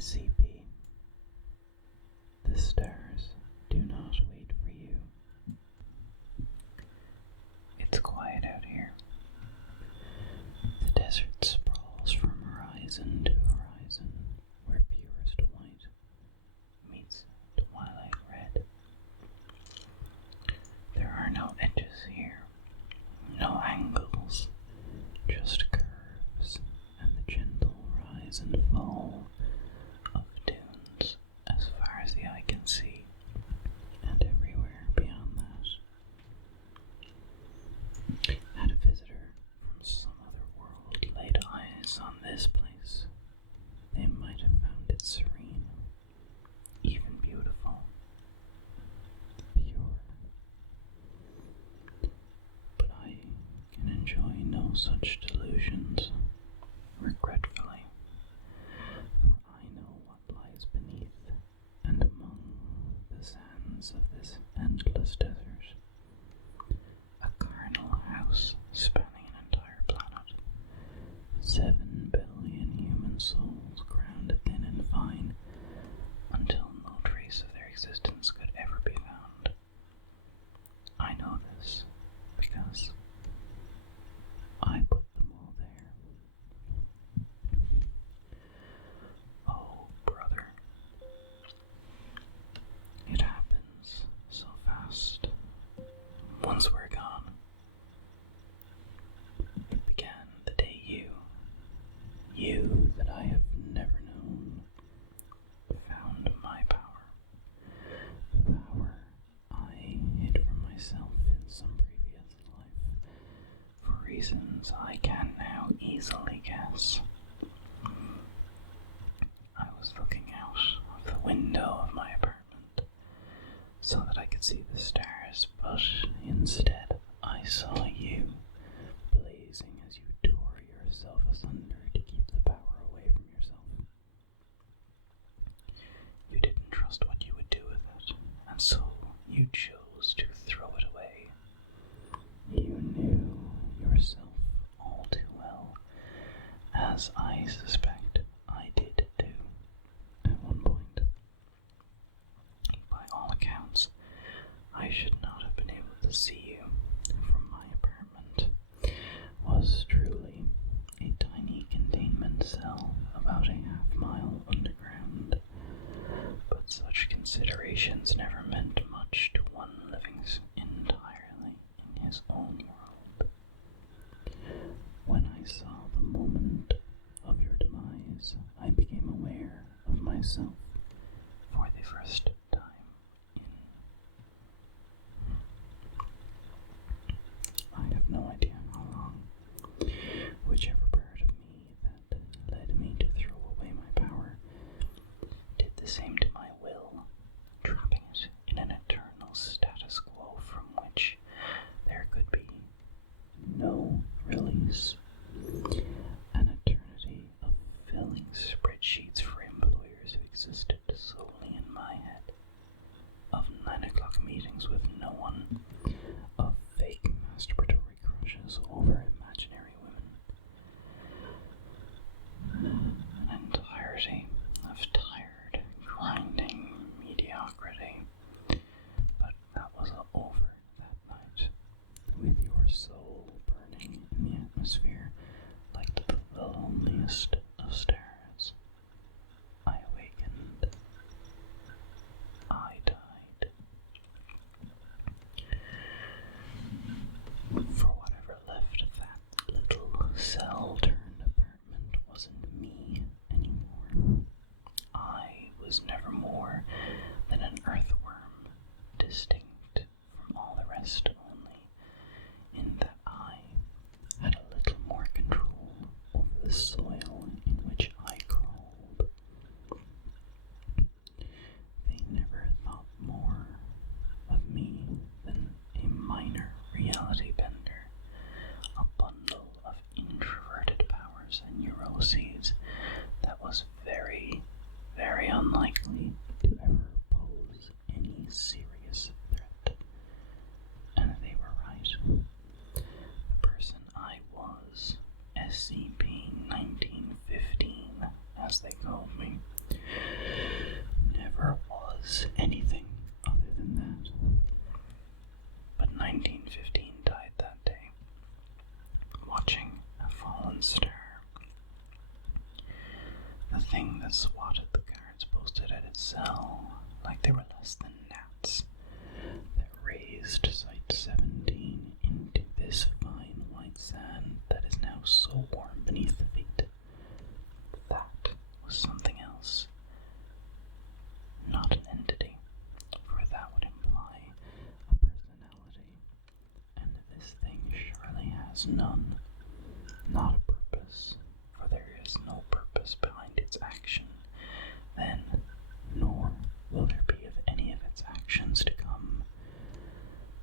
SCP. The stars do not wait for you. It's quiet out here. The desert sprawls from horizon to horizon, where purest white meets twilight red. There are no edges here, no angles, just curves and the gentle rise and fall of dunes as far as the eye can see, and everywhere beyond that. Had a visitor from some other world laid eyes on this place, they might have found it serene, even beautiful, pure. But I can enjoy no such delusions, regretfully, for I know what lies beneath and among the sands of this endless desert. A carnal house spanning an entire planet. 7 billion human souls ground thin and fine, until no trace of their existence could ever be found. I know this because I put them all there. Oh, brother. It happens so fast. Once we're gone. It began the day you that I have never known, found my power. The power I hid from myself in some previous life, for reasons I can now easily guess. I was looking out of the window of my apartment so that I could see the stars, but instead I saw you, blazing as you tore yourself asunder to keep the power away from yourself. You didn't trust what you would do with it, and so you chose to throw it away. You knew yourself all too well, as I suspect I did too, at one point. By all accounts, I should not have been able to see you, from my apartment was truly a tiny containment cell about a half-mile underground, but such considerations never meant much to one living entirely in his own world. When I saw the moment of your demise, I became aware of myself for the first time in... I have no idea how long. Whichever part of me that led me to throw away my power did the same to my will, trapping it in an eternal status quo from which there could be no release. An eternity of filling spreadsheets for employers who existed solely in my head, of 9 o'clock meetings with no one, of fake masturbatory crushes over imaginary women. An entirety of tired, grinding mediocrity. But that was over that night, with your soul burning in the atmosphere like the loneliest of stars. I awakened. I died. For whatever left of that little cell-turned apartment wasn't me anymore. I was never more than an earthworm, distinct from all the rest only in that I had a little more control over the soil in which I crawled. They never thought more of me than a minor reality bender, a bundle of introverted powers and neuroses that was very, very unlikely was anything other than that. But 1915 died that day, watching a fallen star. The thing that swatted the guards posted at its cell like they were less than gnats, that raised Site-17 into this fine white sand that is now so warm beneath the feet. That was something else. Not an entity, for that would imply a personality, and this thing surely has none. Not a purpose, for there is no purpose behind its action, then, nor will there be of any of its actions to come,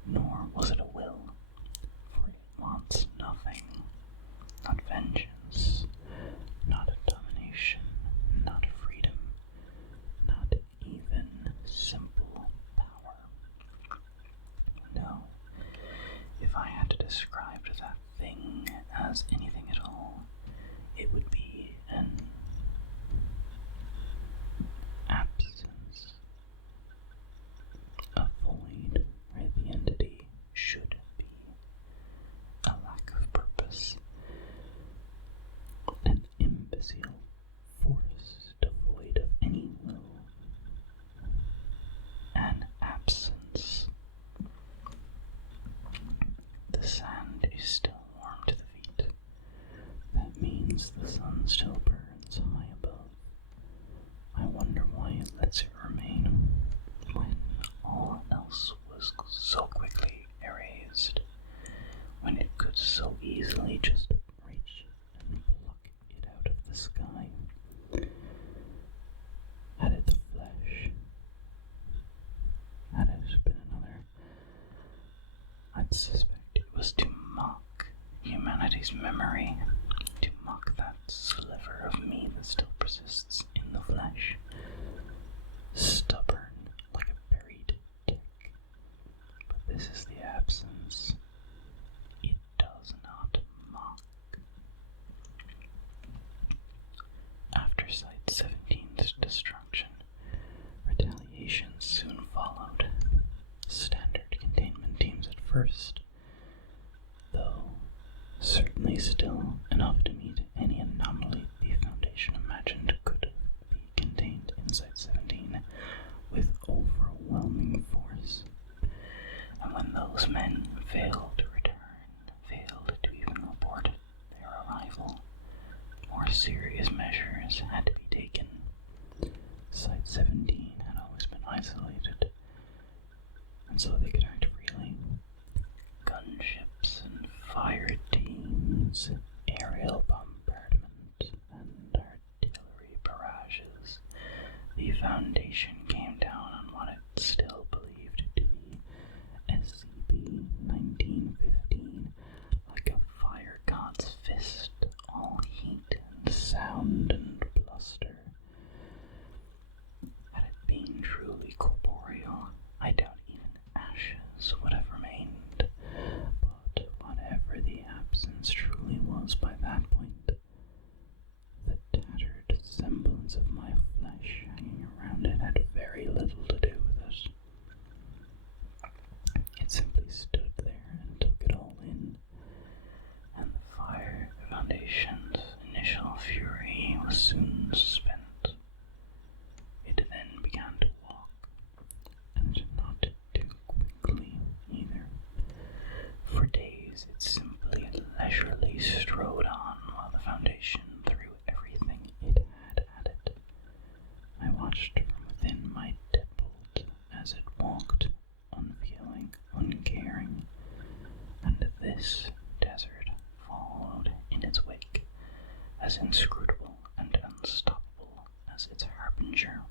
nor was it a will, for it wants nothing, not vengeance, not a domination, not freedom, not even simple power. No, if I had to describe that thing as anything at all, it would be an absence, a void where the entity should be, a lack of purpose, an imbecile force devoid of any will, an absence. The sand is still warm to the feet. That means the sun still burns high above. I wonder why it lets it remain when all else was so quickly erased, when it could so easily just reach and pluck it out of the sky. Had it the flesh, had it been another, I'd suspect it was to mock humanity's memory, to mock that sliver of me that still persists in the flesh, stubborn like a buried tick. But this is the absence. It does not mock. After Site-17's destruction, retaliation soon followed. Standard containment teams at first, though certainly still enough to meet any anomaly the Foundation imagined could be contained in Site-17 with overwhelming force. And when those men failed to return, failed to even report their arrival, more serious measures had to be taken. Site-17 had always been isolated, and so they could act freely. Gunships and fire teams, aerial bombardment, and artillery barrages. The Foundation came down on what it still believed to be SCP-1915 like a fire god's fist, all heat and sound and bluster. Had it been truly corporeal, I doubt even ashes would have remained. But whatever the absence truly was by that point, the tattered semblance of my flesh hanging around it had very little to do with it. It simply stood there and took it all in, and the fire Foundation's initial fury was soon spent. It then began to walk, and not too quickly either. For days it simply leisurely strode on while the Foundation threw everything it had at it. I watched from within my deadbolt as it walked, unfeeling, uncaring, and this desert followed in its wake, as inscrutable and unstoppable as its harbinger.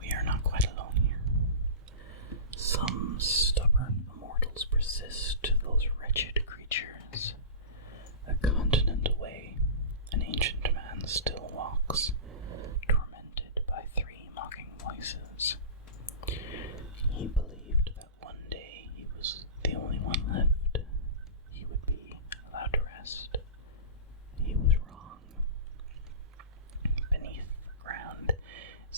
We are not quite alone here. Some stubborn immortals persist to those wretched creatures. A continent away, an ancient man still walks, tormented by three mocking voices. He believed that one day he was the only one left. He would be allowed to rest,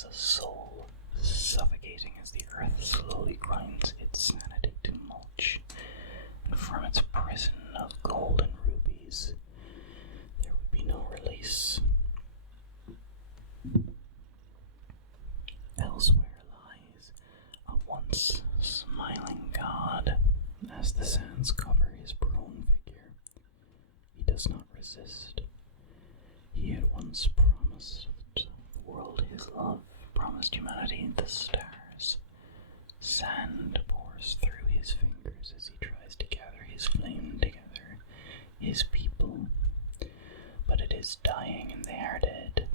as a soul, suffocating as the earth slowly grinds its sanity to mulch, and from its prison of gold and rubies, there would be no release. Elsewhere lies a once smiling god, as the sands cover his prone figure. He does not resist. He had once promised the world his love, promised humanity the stars. Sand pours through his fingers as he tries to gather his flame together, his people. But it is dying and they are dead,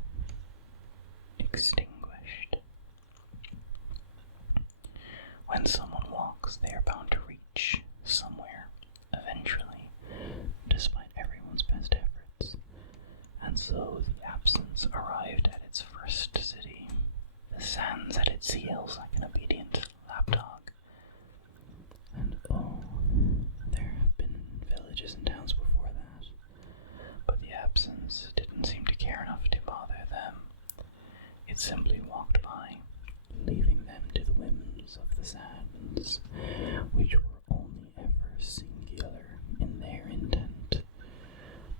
extinguished. When someone walks, they are bound to reach somewhere, eventually, despite everyone's best efforts. And so the absence arrived at its first city, the sands at its heels like an obedient lapdog. And oh, there have been villages and towns before that, but the absence didn't seem to care enough to bother them. It simply walked by, leaving them to the whims of the sands, which were only ever singular in their intent.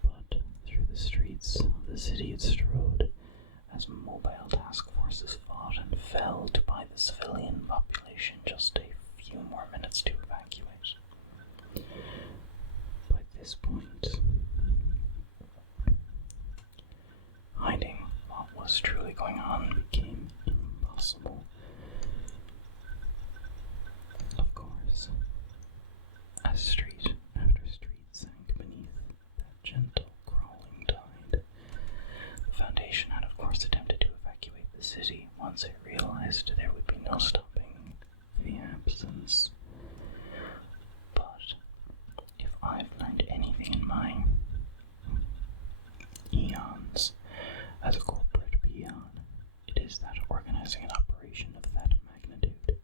But through the streets of the city it strode, as mobile task forces fought and fell to buy the civilian population just a few more minutes to evacuate. By this point, hiding what was truly going on became impossible. Of course, as street after street sank beneath that gentle, crawling tide, the Foundation had of course attempted to evacuate the city once it realized there would be no stopping the absence. But if I've learned anything in my eons as a corporate peon, it is that organizing an operation of that magnitude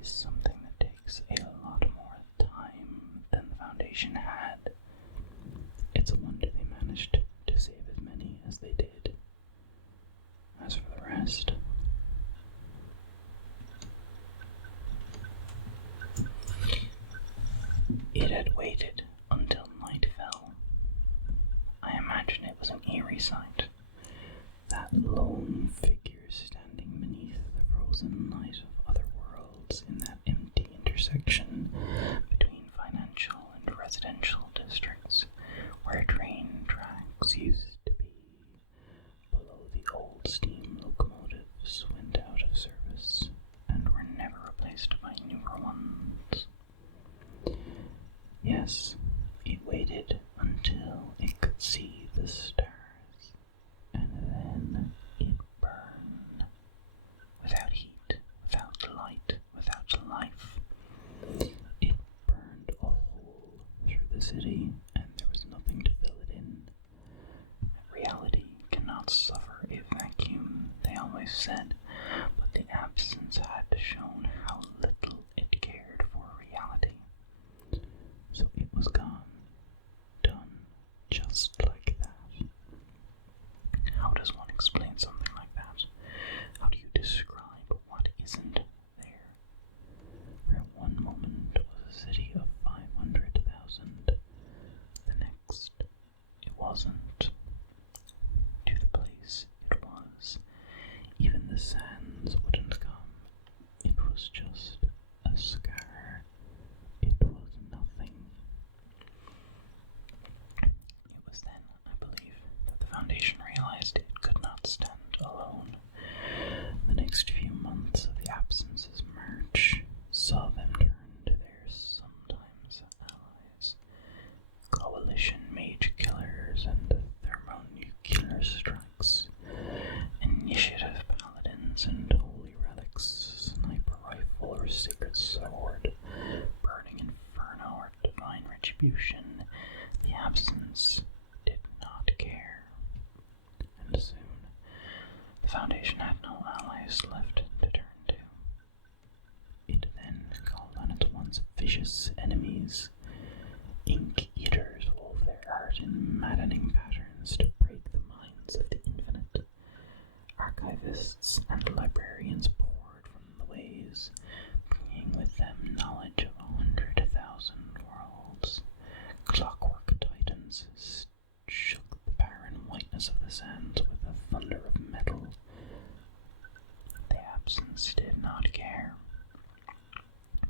is something that takes a lot more time than the Foundation had. It's a wonder they managed to save as many as they did. As for the rest, it had waited until night fell. I imagine it was an eerie sight. That lone figure standing beneath the frozen light of other worlds in that empty intersection between financial and residential districts, where train tracks used to be, below the old steam locomotives went out of service and were never replaced by newer ones. Yes, it waited until it could see the stars, and then it burned. Without heat, without light, without life. It burned a hole through the city, and there was nothing to fill it in. Reality cannot suffer a vacuum, they always said, but the absence had shown how little it cared for reality. So it was gone, done, just like that. How does one explain something like that? How do you describe what isn't there? Where one moment was a city of 500,000, the next it wasn't. To the place it was, even the sands wouldn't come. It was just a scar. It was nothing. It was then, I believe, that the Foundation realized it could not stand alone. The next few months of the absence's march saw them turn to their sometimes allies, coalition mage killers and thermonuclear strikes, initiative paladins and holy relics, sniper rifle or sacred sword, burning inferno or divine retribution. The absence did not care. And soon, the Foundation had no allies left to turn to. It then called on its once vicious enemies. Ink eaters wove their art in maddening patterns to break the minds of the infinite. Archivists and the sands with the thunder of metal. The absence did not care.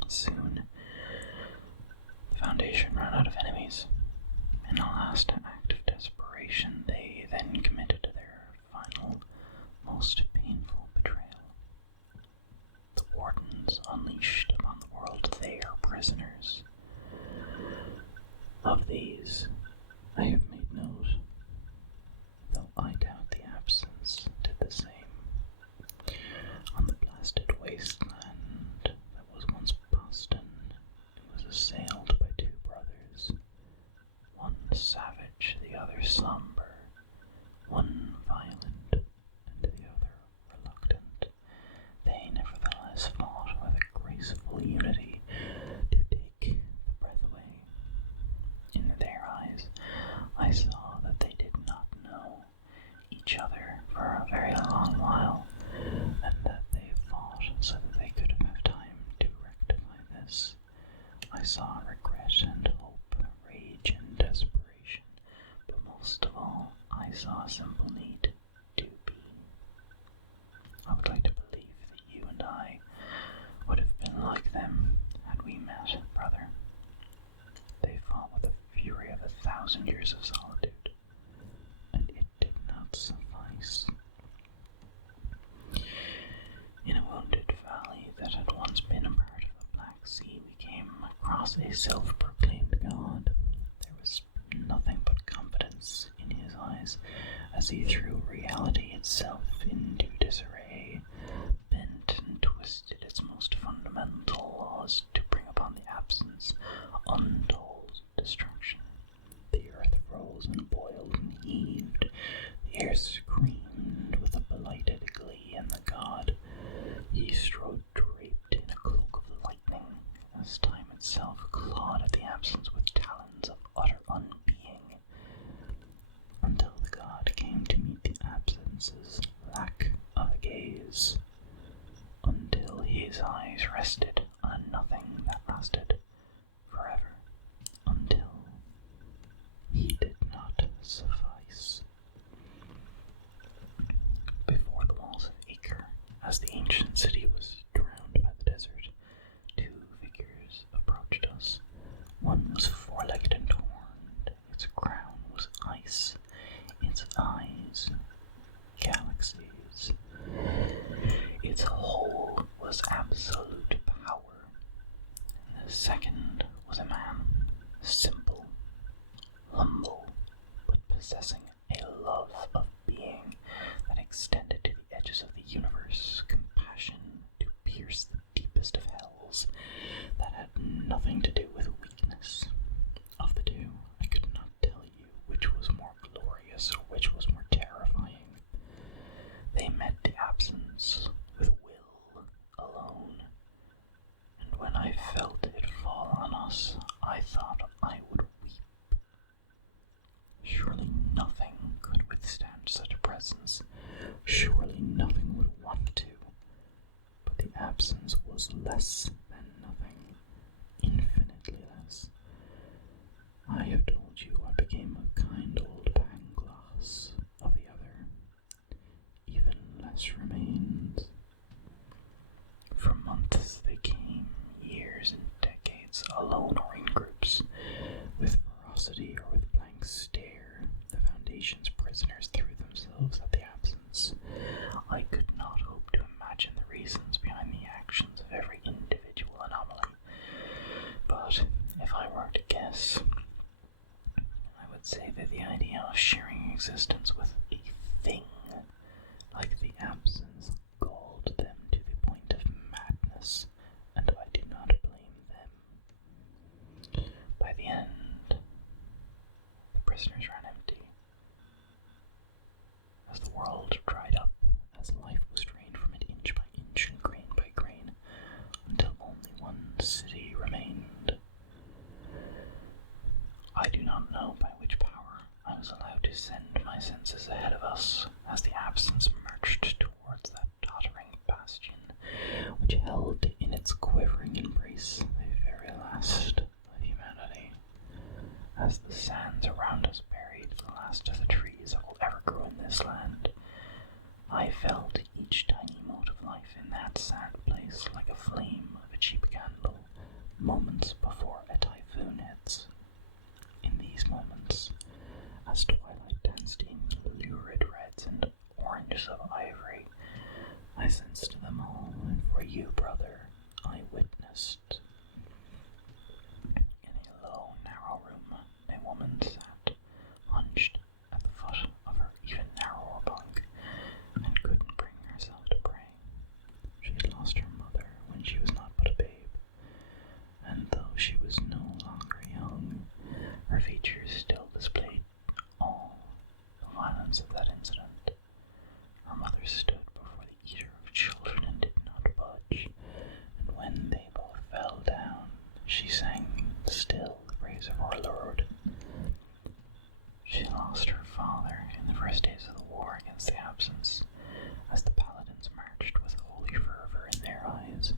Soon, the Foundation ran out of enemies. In a last act of desperation, they then committed their final, most painful betrayal. The Wardens unleashed upon the world their prisoners. Of these, I have made note, though I doubt the absence did the same. On the blasted wasteland that was once Boston, it was assailed by two brothers, one savage, the other somber, one violent, and the other reluctant. They nevertheless fought with a graceful unity to take the breath away. In their eyes, I saw that they did not know each other for a very long while, and that they fought so that they could have time to rectify this. I saw regret and hope, rage and desperation, but most of all, I saw a simple need to be. I would like to believe that you and I would have been like them had we met, brother. They fought with the fury of 1,000 years of solitude, and it did not suffice. In a wounded valley that had once been a part of the Black Sea, we came across a self-proclaimed god. There was nothing but confidence in his eyes as he threw reality itself into disarray, bent and twisted its most fundamental laws to bring upon the absence untold destruction. The earth rose and boiled and heaved, the air screamed with a belighted glee, and the god, he strode draped in a cloak of lightning, as time itself clawed at the absence with talons of utter unbeing, until the god came to meet the absence's lack of a gaze, until his eyes rested on nothing that lasted forever, until he did not suffice. Before the walls of Acre, as the ancient city was drowned by the desert, two figures approached us. One was four-legged and horned, its crown was ice, its eyes galaxies. Its whole was absolute power. The second was a man, simple, humble, but possessing a love of being that extended to the edges of the universe, compassion to pierce the deepest of hells, that had nothing to do with weakness. Of the two, I could not tell you which was more glorious or which was more terrifying. They met the absence with will alone, and when I felt it fall on us, I thought I would weep. Surely nothing could withstand such a presence. Surely nothing would want to. But the absence was less than nothing, infinitely less. I have told you what became of kind old Pangloss, of the other. Even less remains. For months they came, years and decades, alone or in groups, with ferocity or with blank stare. The Foundation's prisoners threw themselves at the absence. I could not hope to imagine the reasons behind the actions of every individual anomaly, but if I were to guess, I would say that the idea of sharing existence with a thing like the absence galled them to the point of madness, and I do not blame them. By the end, the prisoners ran empty. As the world dried up, as life was drained from it inch by inch and grain by grain, until only one city remained. I do not know by which power I was allowed to send my senses ahead of us as the absence marched towards that tottering bastion which held in its quivering embrace the very last of humanity. As the sands around us buried the last of the trees that will ever grow in this I felt each tiny mote of life in that sad place like a flame of a cheap candle moments before a typhoon hits. In these moments, as twilight danced in lurid reds and oranges of ivory, I sensed them all, and for you, brother, I witnessed. In a low, narrow room, a woman sat, hunched at the foot of her even narrower bunk, and couldn't bring herself to pray. She had lost her mother when she was not but a babe, and though she was no longer young, her features still displayed all the violence of that incident. Her mother stood before the eater of children and did not budge, and when they both fell down, she sang still the praise of our Lord. She lost her father in the first days of the war against the Absence, as the paladins marched with holy fervor in their eyes.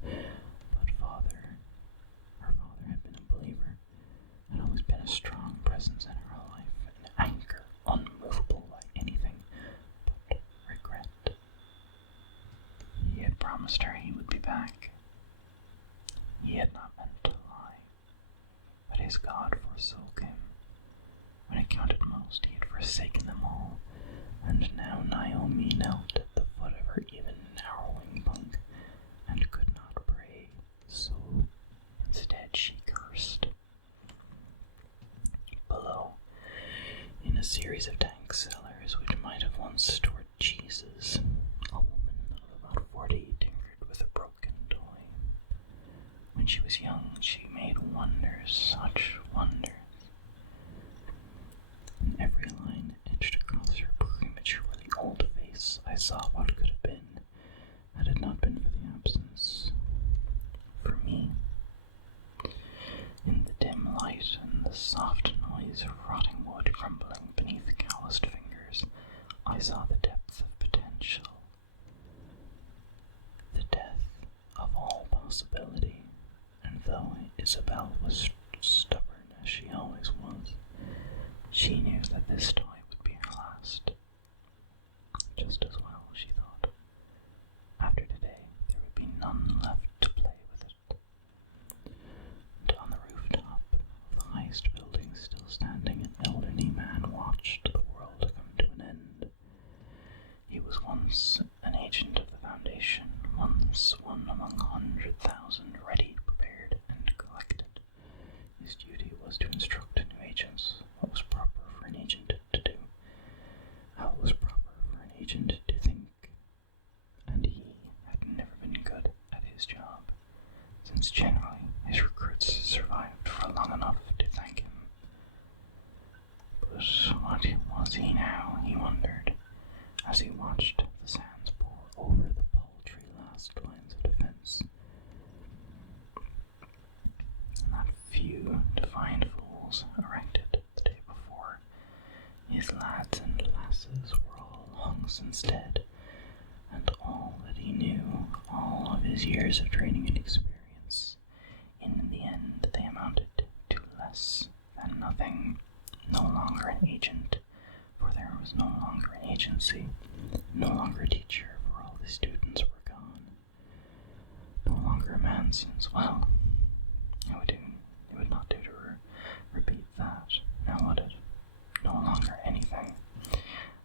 But her father had been a believer, had always been a strong presence in her life, an anchor unmovable by anything but regret. He had promised her he would be back. He had not meant to lie, but his God forsook him. When it counted most, he had forsaken them all, and now Naomi knelt at the foot of her even narrowing bunk, and could not pray, so instead she cursed. Below, in a series of tank cellars which might have once stored cheeses, a woman of about 40 tinkered with a broken toy. When she was young, she made wonders, such wonders. In every line etched across her prematurely old face, I saw what could have been, had it not been for the Absence. For me, in the dim light and the soft noise of rotting wood crumbling beneath calloused fingers, I saw the depth of potential, the death of all possibility, and though Isabel was stubborn as she always was, she knew that this toy would be her last. Just as well, she thought. After today, there would be none left to play with it. And on the rooftop of the highest building still standing, an elderly man watched the world come to an end. He was once an agent of the Foundation, once one among 100,000 ready, prepared, and collected. His duty was to instruct new agents what was proper for an agent to do, how it was proper for an agent to think, and he had never been good at his job, since generally his recruits survived for long enough to thank him. But what was he now, he wondered, as he watched the sands pour over the paltry last lines of defense. And that few defiant fools erected the day before, his lads and lasses were all hunks instead, and all that he knew, all of his years of training and experience, in the end they amounted to less than nothing. No longer an agent, for there was no longer an agency, no longer a teacher, for all the students were gone. No longer a man, since, well, it would not do to repeat that, now would it? No longer anything,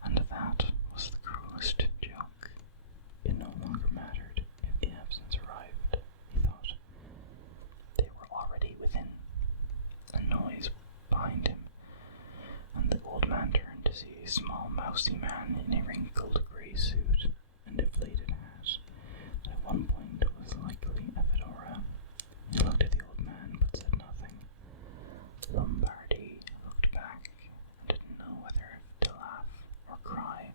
and that was the cruelest joke. It no longer mattered if the Absence arrived, he thought. They were already within. A noise behind him, and the old man turned to see a small mousy man in a wrinkled grey suit and deflated hat that at one point was likely a fedora. He looked at the old man but said nothing. Lombardy looked back and didn't know whether to laugh or cry,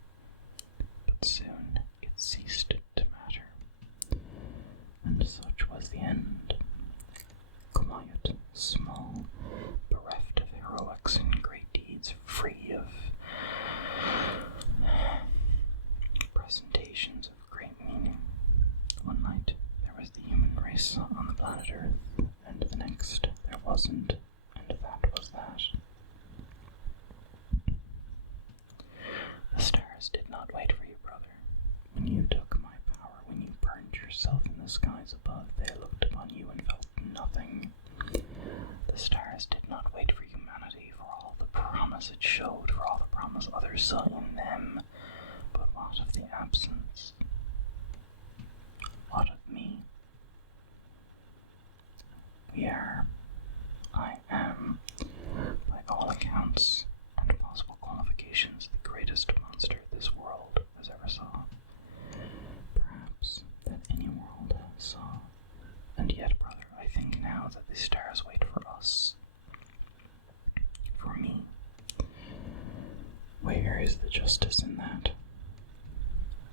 but soon it ceased to matter. And such was the end. Quiet, small, bereft of heroics and great deeds, free of presentations of great meaning. One night there was the human race on the planet Earth, and the next there wasn't, and that was that. The stars did not wait for you, brother. yourself in the skies above, they looked upon you and felt nothing. The stars did not wait for humanity, for all the promise it showed, for all the promise others saw in them. But what of the absence? What of me? I am, by all accounts and possible qualifications, the greatest monster this world has ever saw. Perhaps that any world saw. And yet, brother, I think now that the stars wait for us. For me. Where is the justice in that?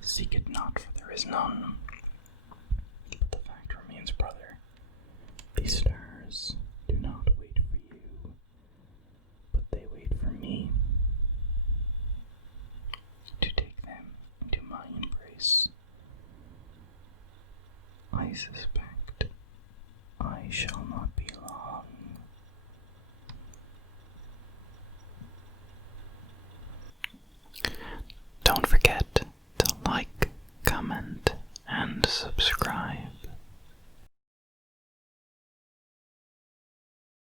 Seek it not, for there is none. But the fact remains, brother, these stars do not wait for you, but they wait for me. To take them into my embrace. I suspect I shall not be